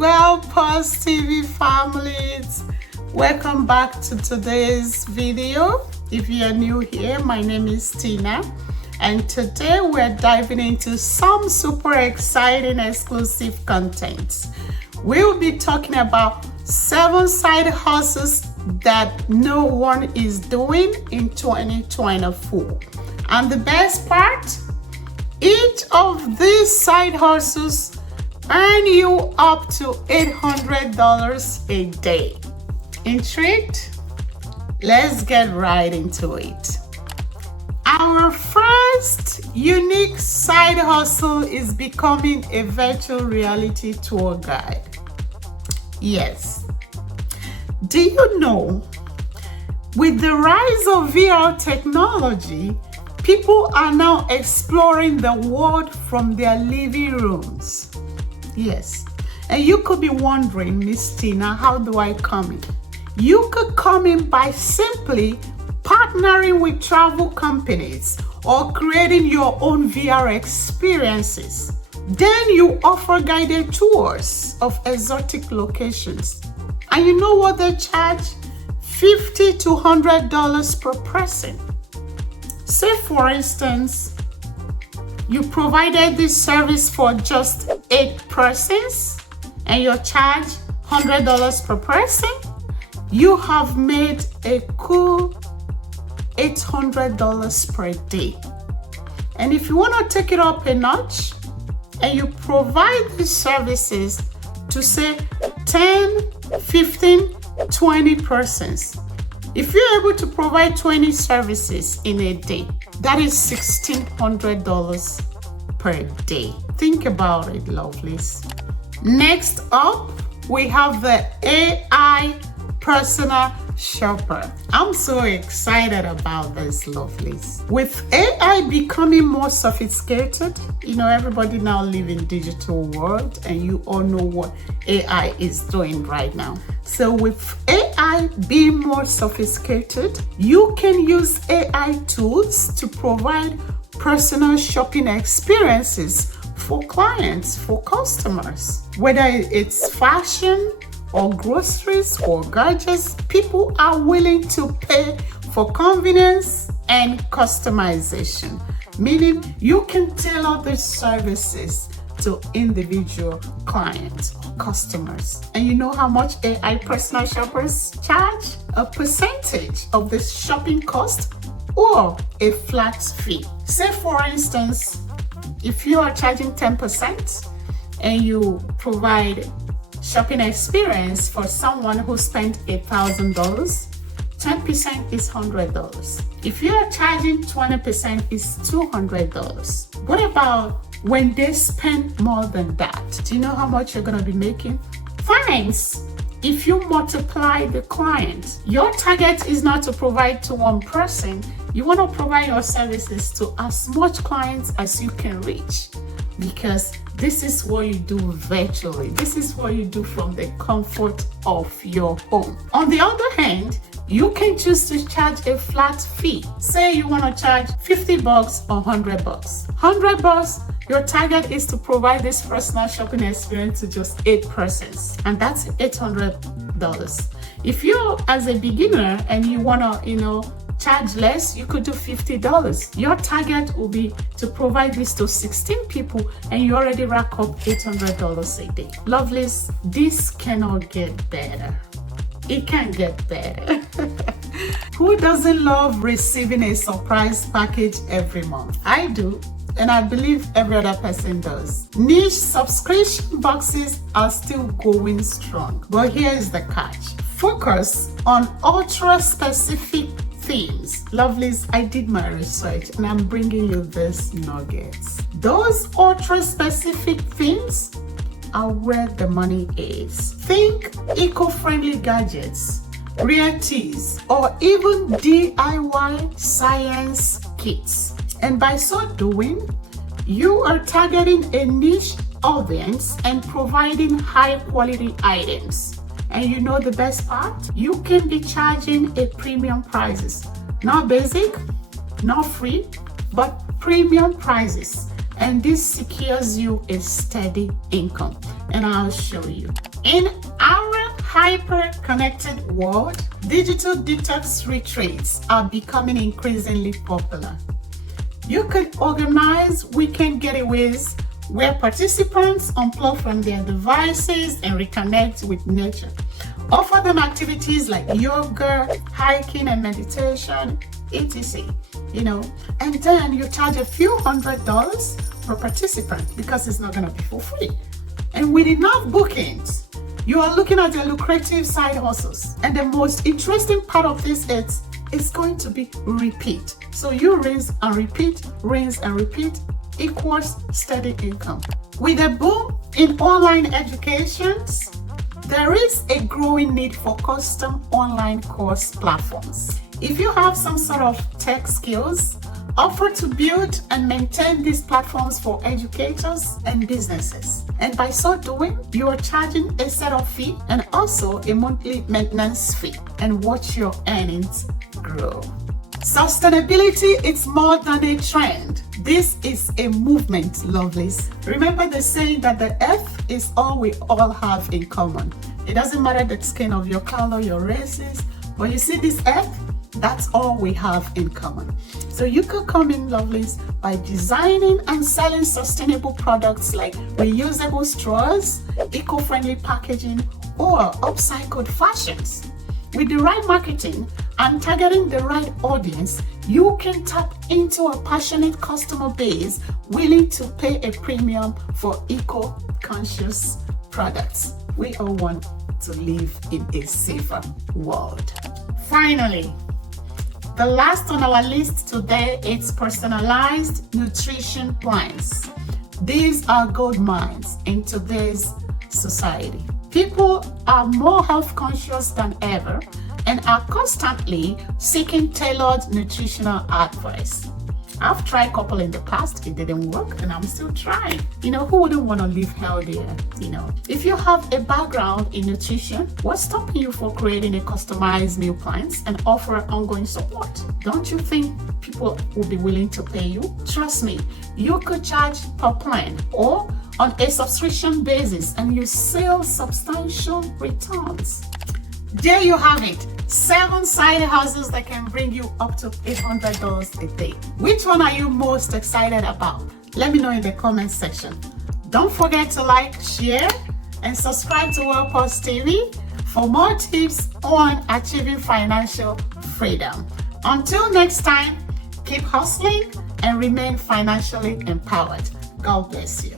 Well, Pulse TV families, welcome back to today's video. If you are new here, my name is Tina, and today we're diving into some super exciting exclusive content. We'll be talking about 7 side hustles that no one is doing in 2024. And the best part, each of these side hustles earn you up to $800 a day. Intrigued? Let's get right into it. Our first unique side hustle is becoming a virtual reality tour guide. Yes. Do you know, with the rise of VR technology, people are now exploring the world from their living rooms. Yes. And you could be wondering, Miss Tina, how do I come in? You could come in by simply partnering with travel companies or creating your own VR experiences. Then you offer guided tours of exotic locations. And you know what they charge? $50 to $100 per person. Say, for instance, you provided this service for just 8 persons and you charge $100 per person. You have made a cool $800 per day. And if you want to take it up a notch and you provide these services to say 10, 15, 20 persons, if you're able to provide 20 services in a day, that is $1,600 per day. Think about it, lovelies. Next up, we have the AI personal shopper. I'm so excited about this, lovelies. With AI becoming more sophisticated, everybody now live in digital world, and you all know what AI is doing right now. So with AI being more sophisticated, you can use AI tools to provide personal shopping experiences for clients, for customers. Whether it's fashion or groceries or gadgets, people are willing to pay for convenience and customization, meaning you can tailor the services to individual clients, customers. And you know how much AI personal shoppers charge? A percentage of the shopping cost or a flat fee. Say, for instance, if you are charging 10% and you provide shopping experience for someone who spent $1,000, 10% is $100. If you are charging 20%, is $200. What about when they spend more than that? Do you know how much you're going to be making? Fines. If you multiply the client, your target is not to provide to one person. You want to provide your services to as much clients as you can reach, because this is what you do virtually. This is what you do from the comfort of your home. On the other hand, you can choose to charge a flat fee. Say you want to charge $50 or $100. $100, your target is to provide this personal shopping experience to just 8 persons, and that's $800. If you're as a beginner and you want to, charge less, you could do $50. Your target will be to provide this to 16 people, and you already rack up $800 a day. Lovelies, this cannot get better. It can get better. Who doesn't love receiving a surprise package every month? I do, and I believe every other person does. Niche subscription boxes are still going strong, but here is the catch. Focus on ultra-specific themes. Lovelies, I did my research and I'm bringing you this nuggets. Those ultra-specific themes are where the money is. Think eco-friendly gadgets, rare teas, or even DIY science kits. And by so doing, you are targeting a niche audience and providing high-quality items. And you know the best part? You can be charging a premium prices. Not basic, not free, but premium prices. And this secures you a steady income. And I'll show you. In our hyper-connected world, digital detox retreats are becoming increasingly popular. You could organize weekend getaways where participants unplug from their devices and reconnect with nature. Offer them activities like yoga, hiking, and meditation, etc. And then you charge a few $100s per participant because it's not going to be for free. And with enough bookings, you are looking at the lucrative side hustles. And the most interesting part of this is it's going to be repeat. So you rinse and repeat equals steady income. With a boom in online educations, there is a growing need for custom online course platforms. If you have some sort of tech skills, offer to build and maintain these platforms for educators and businesses. And by so doing, you are charging a setup fee and also a monthly maintenance fee, and watch your earnings grow. Sustainability is more than a trend. This is a movement, lovelies. Remember the saying that the earth is all we all have in common. It doesn't matter the skin of your color, your races, but you see this earth, that's all we have in common. So you could come in, lovelies, by designing and selling sustainable products like reusable straws, eco-friendly packaging, or upcycled fashions. With the right marketing and targeting the right audience, you can tap into a passionate customer base willing to pay a premium for eco-conscious products. We all want to live in a safer world. Finally, the last on our list today is personalized nutrition plans. These are gold mines in today's society. People are more health conscious than ever and are constantly seeking tailored nutritional advice. I've tried a couple in the past, it didn't work, and I'm still trying. Who wouldn't want to live healthier? If you have a background in nutrition, what's stopping you from creating a customized meal plans and offer ongoing support? Don't you think people will be willing to pay you? Trust me, you could charge per plan or on a subscription basis, and you sell substantial returns. There you have it. 7 side hustles that can bring you up to $800 a day. Which one are you most excited about? Let me know in the comment section. Don't forget to like, share, and subscribe to World Pulse TV for more tips on achieving financial freedom. Until next time, keep hustling and remain financially empowered. God bless you.